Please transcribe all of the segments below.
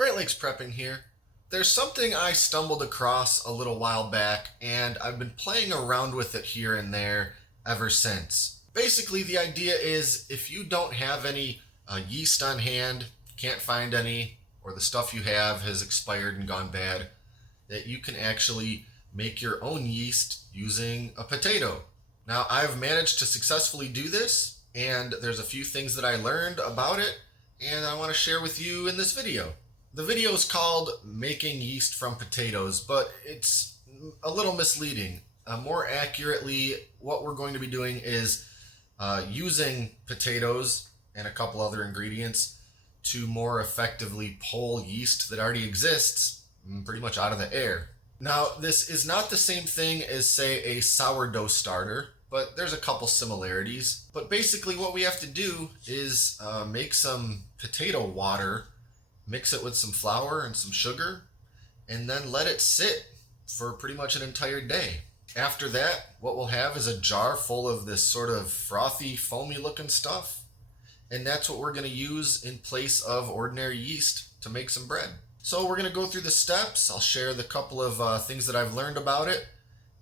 Great Lakes Prepping here. There's something I stumbled across a little while back, and I've been playing around with it here and there ever since. Basically, the idea is if you don't have any yeast on hand, can't find any, or the stuff you have has expired and gone bad, that you can actually make your own yeast using a potato. Now, I've managed to successfully do this, and there's a few things that I learned about it, and I want to share with you in this video. The video is called Making Yeast from Potatoes, but it's a little misleading. More accurately, what we're going to be doing is using potatoes and a couple other ingredients to more effectively pull yeast that already exists pretty much out of the air. Now, this is not the same thing as, say, a sourdough starter, but there's a couple similarities. But basically what we have to do is make some potato water, mix it with some flour and some sugar, and then let it sit for pretty much an entire day. After that, what we'll have is a jar full of this sort of frothy, foamy looking stuff. And that's what we're going to use in place of ordinary yeast to make some bread. So we're going to go through the steps. I'll share the couple of things that I've learned about it.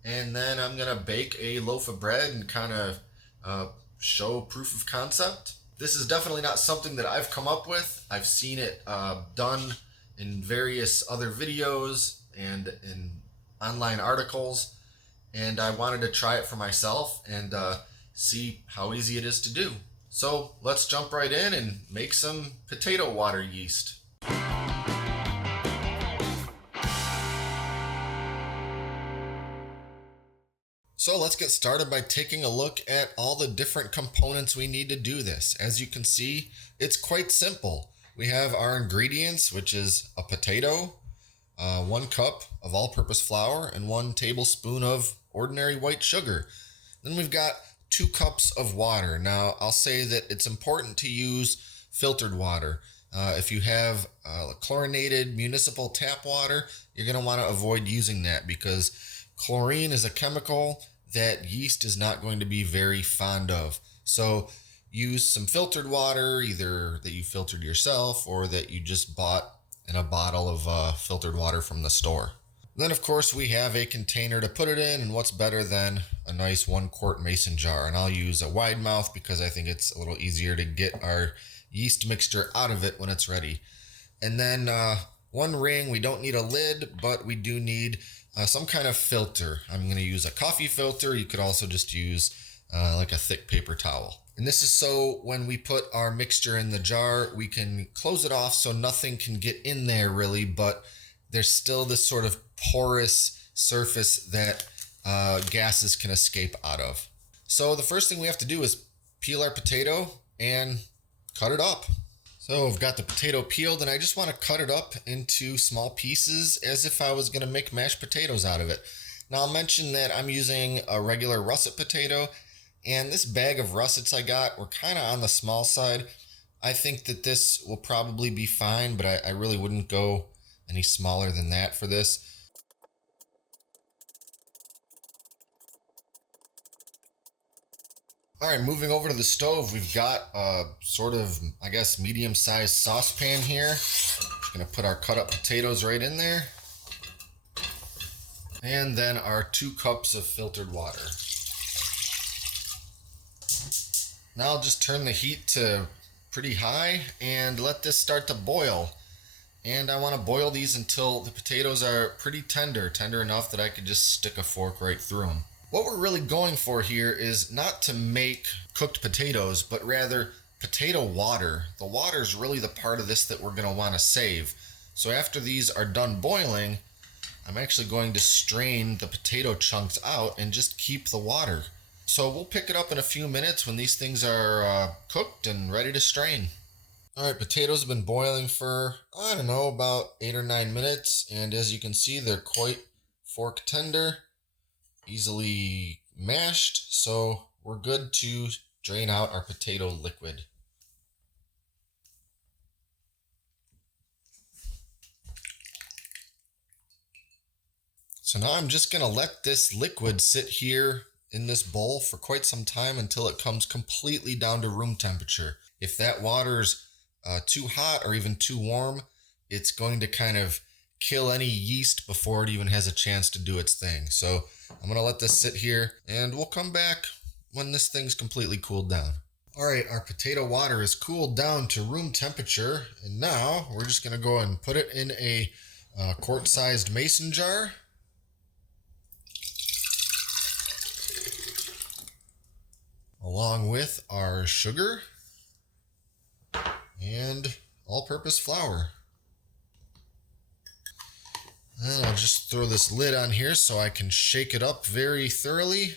And then I'm going to bake a loaf of bread and kind of show proof of concept. This is definitely not something that I've come up with. I've seen it done in various other videos and in online articles, and I wanted to try it for myself and see how easy it is to do. So let's jump right in and make some potato water yeast. So let's get started by taking a look at all the different components we need to do this. As you can see, it's quite simple. We have our ingredients, which is a potato, 1 cup of all-purpose flour, and 1 tablespoon of ordinary white sugar. Then we've got 2 cups of water. Now, I'll say that it's important to use filtered water. If you have chlorinated municipal tap water, you're going to want to avoid using that because chlorine is a chemical that yeast is not going to be very fond of. So use some filtered water, either that you filtered yourself or that you just bought in a bottle of filtered water from the store. Then, of course, we have a container to put it in, and what's better than a nice 1-quart mason jar. And I'll use a wide mouth because I think it's a little easier to get our yeast mixture out of it when it's ready. And then 1 ring. We don't need a lid, but we do need some kind of filter. I'm going to use a coffee filter. You could also just use like a thick paper towel. And this is so when we put our mixture in the jar, we can close it off so nothing can get in there really, but there's still this sort of porous surface that gases can escape out of. So the first thing we have to do is peel our potato and cut it up. So I've got the potato peeled, and I just want to cut it up into small pieces as if I was going to make mashed potatoes out of it. Now I'll mention that I'm using a regular russet potato, and this bag of russets I got were kind of on the small side. I think that this will probably be fine, but I really wouldn't go any smaller than that for this. All right, moving over to the stove, we've got a sort of, I guess, medium-sized saucepan here. Just gonna put our cut-up potatoes right in there. And then our 2 cups of filtered water. Now I'll just turn the heat to pretty high and let this start to boil. And I want to boil these until the potatoes are pretty tender enough that I could just stick a fork right through them. What we're really going for here is not to make cooked potatoes, but rather potato water. The water is really the part of this that we're going to want to save. So after these are done boiling, I'm actually going to strain the potato chunks out and just keep the water. So we'll pick it up in a few minutes when these things are cooked and ready to strain. All right, potatoes have been boiling for, I don't know, about 8 or 9 minutes. And as you can see, they're quite fork tender, easily mashed. So we're good to drain out our potato liquid. So now I'm just going to let this liquid sit here in this bowl for quite some time until it comes completely down to room temperature. If that water's too hot or even too warm, it's going to kind of kill any yeast before it even has a chance to do its thing. So I'm gonna let this sit here and we'll come back when this thing's completely cooled down. All right, our potato water is cooled down to room temperature, and now we're just gonna go and put it in a quart-sized mason jar. Along with our sugar and all-purpose flour. And I'll just throw this lid on here so I can shake it up very thoroughly.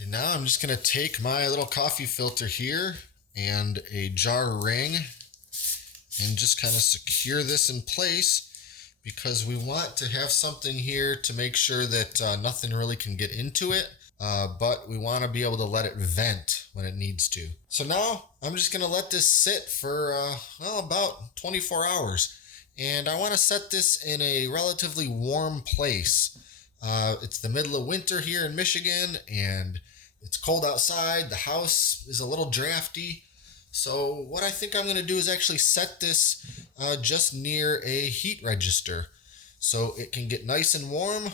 And now I'm just going to take my little coffee filter here and a jar ring and just kind of secure this in place, because we want to have something here to make sure that nothing really can get into it, but we want to be able to let it vent when it needs to. So now I'm just going to let this sit for about 24 hours. And I want to set this in a relatively warm place. It's the middle of winter here in Michigan, and it's cold outside. The house is a little drafty. So what I think I'm going to do is actually set this just near a heat register so it can get nice and warm,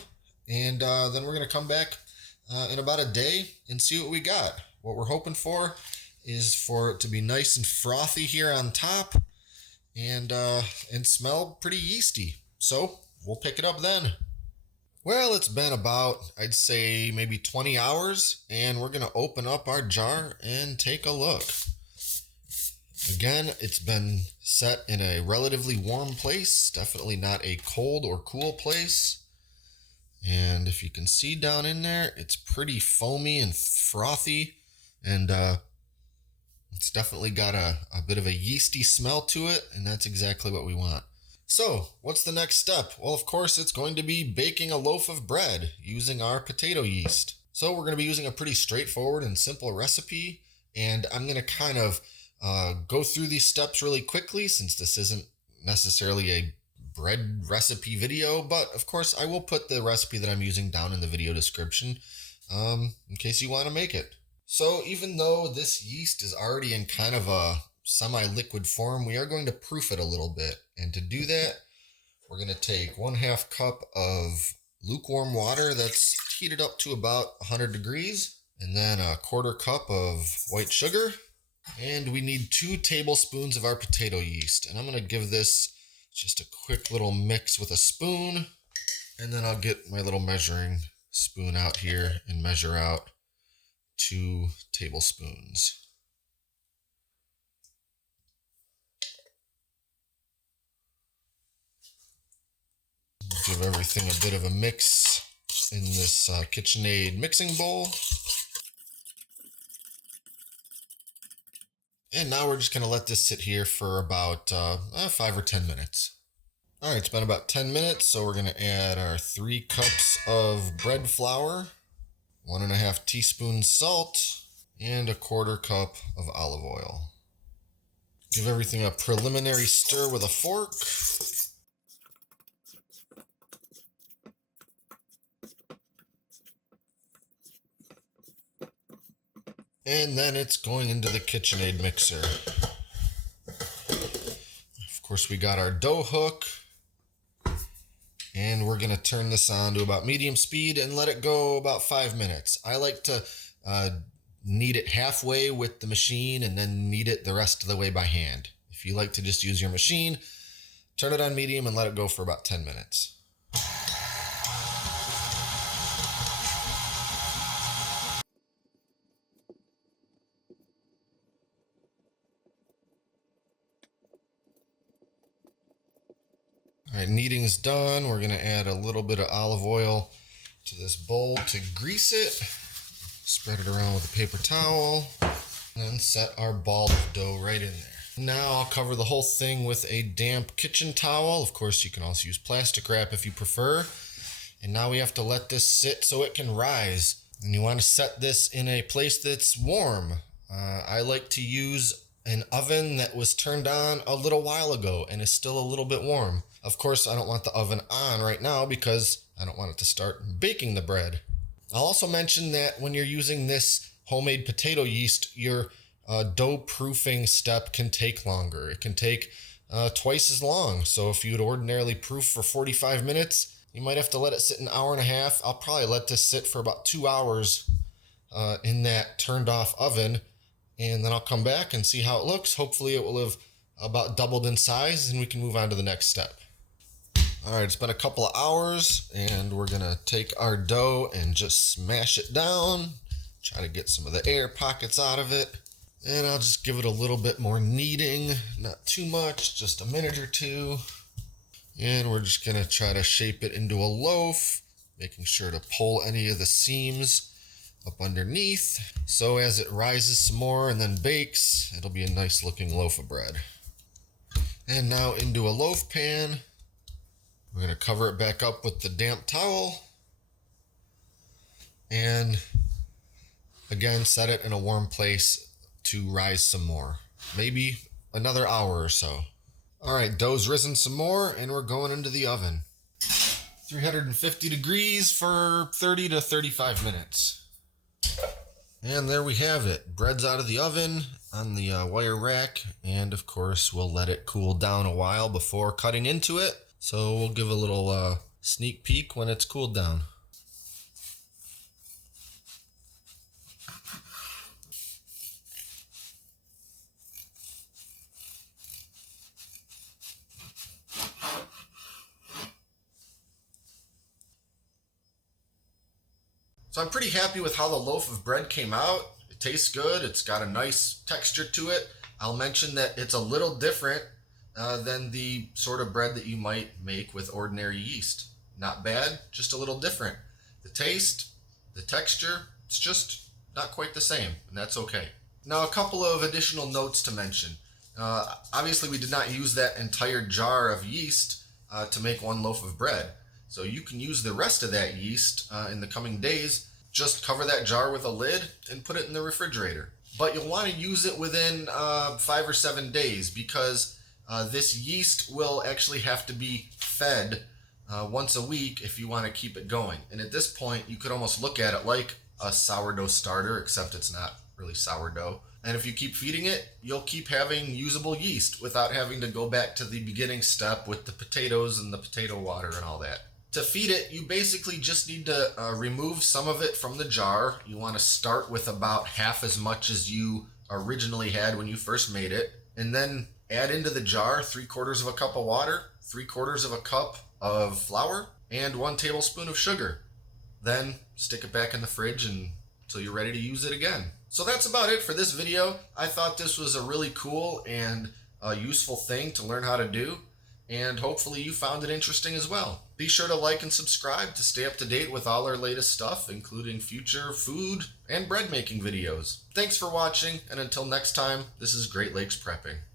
and then we're going to come back in about a day and see what we got. What we're hoping for is for it to be nice and frothy here on top and smell pretty yeasty. So we'll pick it up then. Well, it's been about, I'd say, maybe 20 hours, and we're going to open up our jar and take a look. Again, it's been set in a relatively warm place, definitely not a cold or cool place. And if you can see down in there, it's pretty foamy and frothy, and it's definitely got a bit of a yeasty smell to it, and that's exactly what we want. So, what's the next step? Well, of course, it's going to be baking a loaf of bread using our potato yeast. So we're going to be using a pretty straightforward and simple recipe, and I'm going to kind of go through these steps really quickly, since this isn't necessarily a bread recipe video, but of course I will put the recipe that I'm using down in the video description in case you want to make it. So even though this yeast is already in kind of a semi-liquid form, we are going to proof it a little bit, and to do that we're going to take 1/2 cup of lukewarm water that's heated up to about 100 degrees, and then 1/4 cup of white sugar. And we need 2 tablespoons of our potato yeast. And I'm going to give this just a quick little mix with a spoon. And then I'll get my little measuring spoon out here and measure out 2 tablespoons. Give everything a bit of a mix in this KitchenAid mixing bowl. And now we're just going to let this sit here for about 5 or 10 minutes. All right, it's been about 10 minutes, so we're going to add our 3 cups of bread flour, 1.5 teaspoons salt, and 1/4 cup of olive oil. Give everything a preliminary stir with a fork. And then it's going into the KitchenAid mixer. Of course, we got our dough hook, and we're going to turn this on to about medium speed and let it go about 5 minutes. I like to knead it halfway with the machine and then knead it the rest of the way by hand. If you like to just use your machine, turn it on medium and let it go for about 10 minutes. All right, kneading's done. We're going to add a little bit of olive oil to this bowl to grease it. Spread it around with a paper towel and set our ball of dough right in there. Now I'll cover the whole thing with a damp kitchen towel. Of course, you can also use plastic wrap if you prefer. And now we have to let this sit so it can rise. And you want to set this in a place that's warm. I like to use an oven that was turned on a little while ago and is still a little bit warm. Of course, I don't want the oven on right now because I don't want it to start baking the bread. I'll also mention that when you're using this homemade potato yeast, your dough proofing step can take longer. It can take twice as long. So if you would ordinarily proof for 45 minutes, you might have to let it sit an hour and a half. I'll probably let this sit for about 2 hours in that turned off oven, and then I'll come back and see how it looks. Hopefully it will have about doubled in size, and we can move on to the next step. All right, it's been a couple of hours, and we're gonna take our dough and just smash it down, try to get some of the air pockets out of it. And I'll just give it a little bit more kneading, not too much, just a minute or two. And we're just gonna try to shape it into a loaf, making sure to pull any of the seams up underneath. So as it rises some more and then bakes, it'll be a nice looking loaf of bread. And now into a loaf pan, we're gonna cover it back up with the damp towel. And again, set it in a warm place to rise some more, maybe another hour or so. All right, dough's risen some more, and we're going into the oven. 350 degrees for 30 to 35 minutes. And there we have it. Bread's out of the oven on the wire rack, and of course we'll let it cool down a while before cutting into it. So we'll give a little sneak peek when it's cooled down. So I'm pretty happy with how the loaf of bread came out. It tastes good. It's got a nice texture to it. I'll mention that it's a little different than the sort of bread that you might make with ordinary yeast. Not bad, just a little different. The taste, the texture, it's just not quite the same, and that's okay. Now, a couple of additional notes to mention. Obviously, we did not use that entire jar of yeast to make one loaf of bread. So you can use the rest of that yeast in the coming days. Just cover that jar with a lid and put it in the refrigerator. But you'll want to use it within 5 or 7 days, because this yeast will actually have to be fed once a week if you want to keep it going. And at this point, you could almost look at it like a sourdough starter, except it's not really sourdough. And if you keep feeding it, you'll keep having usable yeast without having to go back to the beginning step with the potatoes and the potato water and all that. To feed it, you basically just need to remove some of it from the jar. You want to start with about half as much as you originally had when you first made it, and then add into the jar 3/4 of a cup of water, 3/4 of a cup of flour, and 1 tablespoon of sugar. Then stick it back in the fridge until you're ready to use it again. So that's about it for this video. I thought this was a really cool and useful thing to learn how to do, and hopefully you found it interesting as well. Be sure to like and subscribe to stay up to date with all our latest stuff, including future food and bread making videos. Thanks for watching, and until next time, this is Great Lakes Prepping.